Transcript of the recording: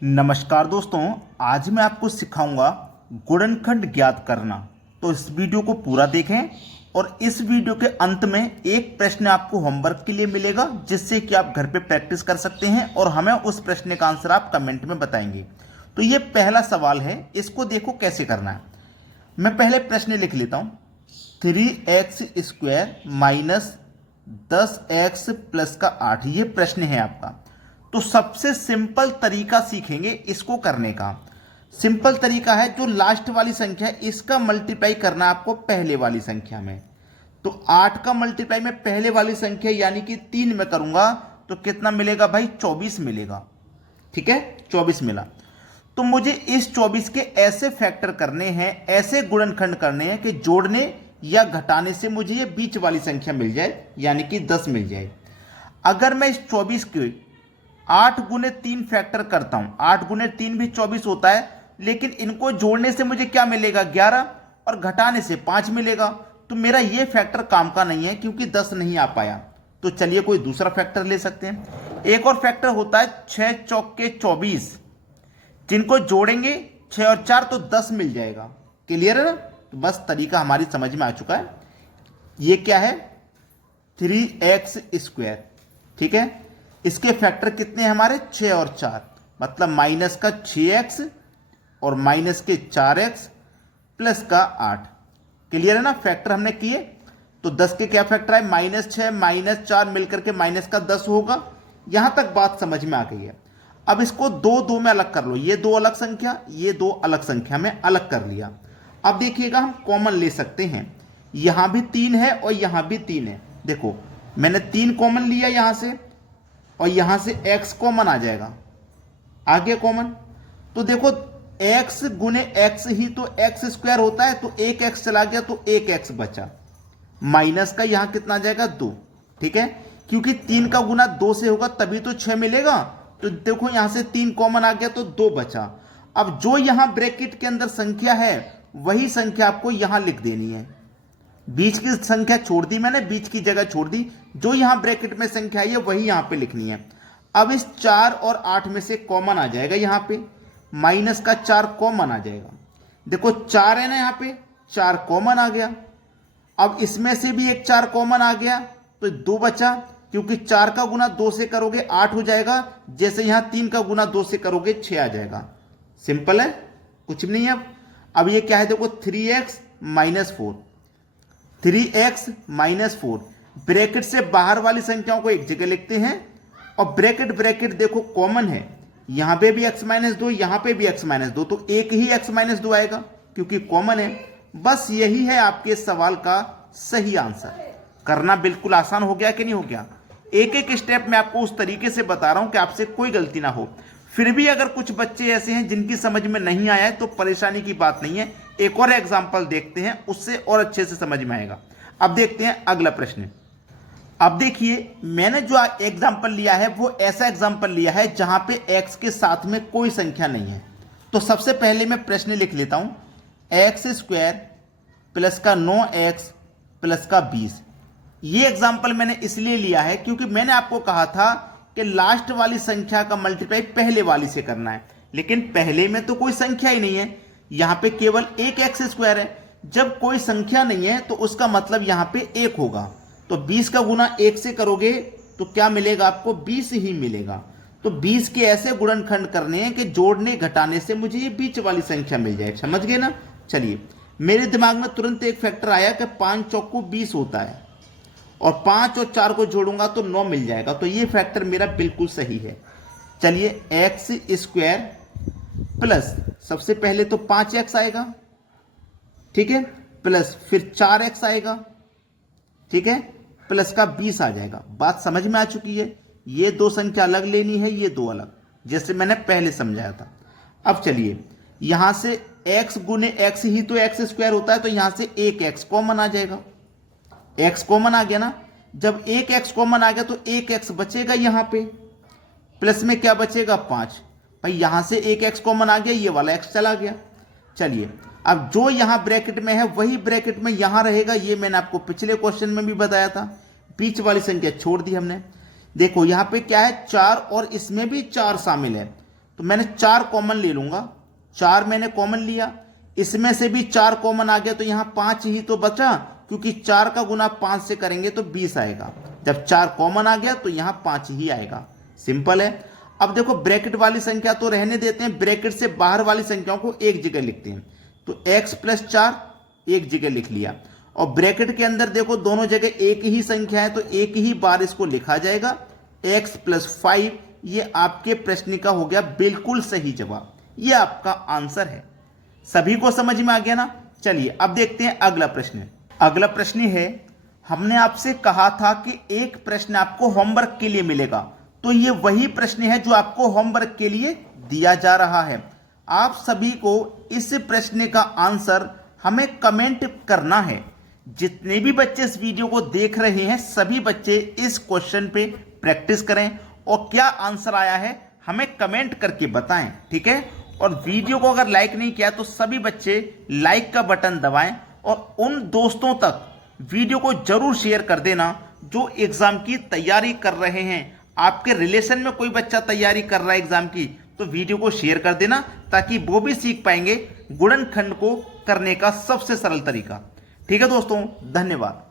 नमस्कार दोस्तों, आज मैं आपको सिखाऊंगा गुणनखंड ज्ञात करना। तो इस वीडियो को पूरा देखें और इस वीडियो के अंत में एक प्रश्न आपको होमवर्क के लिए मिलेगा, जिससे कि आप घर पे प्रैक्टिस कर सकते हैं और हमें उस प्रश्न का आंसर आप कमेंट में बताएंगे। तो ये पहला सवाल है, इसको देखो कैसे करना है। मैं पहले प्रश्न लिख लेता हूँ। 3x² माइनस 10x प्लस का 8, ये प्रश्न है आपका। तो सबसे सिंपल तरीका सीखेंगे इसको करने का। सिंपल तरीका है, जो लास्ट वाली संख्या है इसका मल्टीप्लाई करना आपको पहले वाली संख्या में। तो 8 का मल्टीप्लाई मैं पहले वाली संख्या यानी कि 3 में करूंगा तो कितना मिलेगा भाई? 24 मिलेगा। ठीक है, 24 मिला। तो मुझे इस 24 के ऐसे फैक्टर करने हैं, ऐसे गुणनखंड करने हैं कि जोड़ने या घटाने से मुझे ये बीच वाली संख्या मिल जाए, यानी कि 10 मिल जाए। अगर मैं इस 24 के 8 गुने 3 फैक्टर करता हूं, 8 गुने 3 भी 24 होता है, लेकिन इनको जोड़ने से मुझे क्या मिलेगा? 11, और घटाने से 5 मिलेगा। तो मेरा ये फैक्टर काम का नहीं है क्योंकि 10 नहीं आ पाया। तो चलिए कोई दूसरा फैक्टर ले सकते हैं। एक और फैक्टर होता है 6 चौके 24, जिनको जोड़ेंगे 6 और 4 तो 10 मिल जाएगा। क्लियर है ना? तो बस तरीका हमारी समझ में आ चुका है। ये क्या है? 3x²। ठीक है, इसके फैक्टर कितने हैं हमारे? 6 और 4, मतलब माइनस का 6x और माइनस के 4x प्लस का 8। क्लियर है ना? फैक्टर हमने किए। तो 10 के क्या फैक्टर है? -6 -4 मिलकर के माइनस का 10 होगा। यहां तक बात समझ में आ गई है। अब इसको दो दो में अलग कर लो। ये दो अलग संख्या, ये दो अलग संख्या में अलग कर लिया। अब देखिएगा, हम कॉमन ले सकते हैं। यहां भी 3 है और यहां भी 3 है। देखो, मैंने 3 कॉमन लिया यहां से, और यहां से x कॉमन आ जाएगा। आ गया कॉमन। तो देखो, x गुने x ही तो x² होता है, तो एक x चला गया तो एक x बचा। माइनस का यहां कितना आ जाएगा? 2। ठीक है, क्योंकि 3 का गुना 2 से होगा तभी तो 6 मिलेगा। तो देखो, यहां से 3 कॉमन आ गया तो 2 बचा। अब जो यहां ब्रैकेट के अंदर संख्या है वही संख्या आपको यहां लिख देनी है। बीच की संख्या छोड़ दी मैंने, बीच की जगह छोड़ दी। जो यहां ब्रैकेट में संख्या है वही यहां पे लिखनी है। अब इस 4 और 8 में से कॉमन आ जाएगा यहां पे, माइनस का 4 कॉमन आ जाएगा। देखो 4 है ना, यहां पे 4 कॉमन आ गया। अब इसमें से भी एक 4 कॉमन आ गया तो 2 बचा, क्योंकि 4 का गुना 2 से करोगे 8 हो जाएगा, जैसे यहां 3 का गुना 2 से करोगे 6 आ जाएगा। सिंपल है, कुछ भी नहीं है। अब ये क्या है? देखो 3x minus 4, 3x minus 4। Bracket से बाहर वाली संख्याओं को एक जगह लिखते हैं, और ब्रैकेट ब्रैकेट देखो कॉमन है। यहां पे भी x माइनस 2, यहां पे भी x माइनस 2, तो एक ही x माइनस 2 आएगा क्योंकि कॉमन है। बस यही है आपके सवाल का सही आंसर। करना बिल्कुल आसान हो गया कि नहीं हो गया? एक एक स्टेप में आपको उस तरीके से बता रहा हूं कि आपसे कोई गलती ना हो। फिर भी अगर कुछ बच्चे ऐसे हैं जिनकी समझ में नहीं आया है तो परेशानी की बात नहीं है। एक और एग्जाम्पल देखते हैं, उससे और अच्छे से समझ में आएगा। अब देखते हैं अगला प्रश्न। अब देखिए, मैंने जो एग्जाम्पल लिया है वो ऐसा एग्जाम्पल लिया है जहां पे x के साथ में कोई संख्या नहीं है। तो सबसे पहले मैं प्रश्न लिख लेता हूं, x² प्लस का 9x प्लस का 20। ये एग्जाम्पल मैंने इसलिए लिया है क्योंकि मैंने आपको कहा था कि लास्ट वाली संख्या का मल्टीप्लाई पहले वाली से करना है, लेकिन पहले में तो कोई संख्या ही नहीं है। यहां पे केवल एक x² है। जब कोई संख्या नहीं है तो उसका मतलब यहां पे 1 होगा। तो 20 का गुना 1 से करोगे तो क्या मिलेगा आपको? 20 ही मिलेगा। तो 20 के ऐसे गुणनखंड करने हैं कि जोड़ने घटाने से मुझे ये बीच वाली संख्या मिल जाए। समझ गए ना? चलिए, मेरे दिमाग में तुरंत एक फैक्टर आया कि 5 चौको 20 होता है, और 5 और 4 को जोड़ूंगा तो 9 मिल जाएगा। तो ये फैक्टर मेरा बिल्कुल सही है। चलिए, x² प्लस, सबसे पहले तो 5x आएगा, ठीक है, प्लस फिर 4x आएगा, ठीक है, प्लस का 20 आ जाएगा। बात समझ में आ चुकी है? ये दो संख्या अलग लेनी है, ये दो अलग, जैसे मैंने पहले समझाया था। अब चलिए, यहां से x गुने x ही तो x² होता है, तो यहां से एक x कॉमन आ जाएगा। x कॉमन आ गया ना? जब एक x कॉमन आ गया तो एक x बचेगा यहां पे, प्लस में क्या बचेगा? 5। भाई यहां से एक x कॉमन आ गया, ये वाला x चला गया। चलिए, अब जो यहां ब्रैकेट में है वही ब्रैकेट में यहां रहेगा। ये मैंने आपको पिछले क्वेश्चन में भी बताया था। बीच वाली संख्या छोड़ दी हमने। देखो यहां पे क्या है? 4, और इसमें भी 4 शामिल है। तो मैंने 4 कॉमन ले लूंगा, 4 मैंने कॉमन लिया, इसमें से भी 4 कॉमन आ गया तो यहां 5 ही तो बचा, क्योंकि 4 का गुना 5 से करेंगे तो 20 आएगा। जब 4 कॉमन आ गया तो यहां 5 ही आएगा। सिंपल है। अब देखो ब्रैकेट वाली संख्या तो रहने देते हैं, ब्रैकेट से बाहर वाली संख्याओं को एक जगह लिखते हैं। तो x + 4 एक जगह लिख लिया, और ब्रैकेट के अंदर देखो दोनों जगह एक ही संख्या है तो एक ही बार इसको लिखा जाएगा। x + 5 ये आपके प्रश्न का हो गया बिल्कुल सही जवाब, ये आपका आंसर है। सभी को समझ में आ गया ना? चलिए अब देखते हैं अगला प्रश्न। अगला प्रश्न है, हमने आपसे कहा था कि एक प्रश्न आपको होमवर्क के लिए मिलेगा, तो ये वही प्रश्न है जो आपको होमवर्क के लिए दिया जा रहा है। आप सभी को इस प्रश्न का आंसर हमें कमेंट करना है। जितने भी बच्चे इस वीडियो को देख रहे हैं सभी बच्चे इस क्वेश्चन पे प्रैक्टिस करें और क्या आंसर आया है हमें कमेंट करके बताएं, ठीक है? और वीडियो को अगर लाइक नहीं किया तो सभी बच्चे लाइक का बटन दबाएं और उन दोस्तों तक वीडियो को जरूर शेयर कर देना जो एग्जाम की तैयारी कर रहे हैं। आपके रिलेशन में कोई बच्चा तैयारी कर रहा है एग्जाम की तो वीडियो को शेयर कर देना, ताकि वो भी सीख पाएंगे गुणनखंड को करने का सबसे सरल तरीका। ठीक है दोस्तों, धन्यवाद।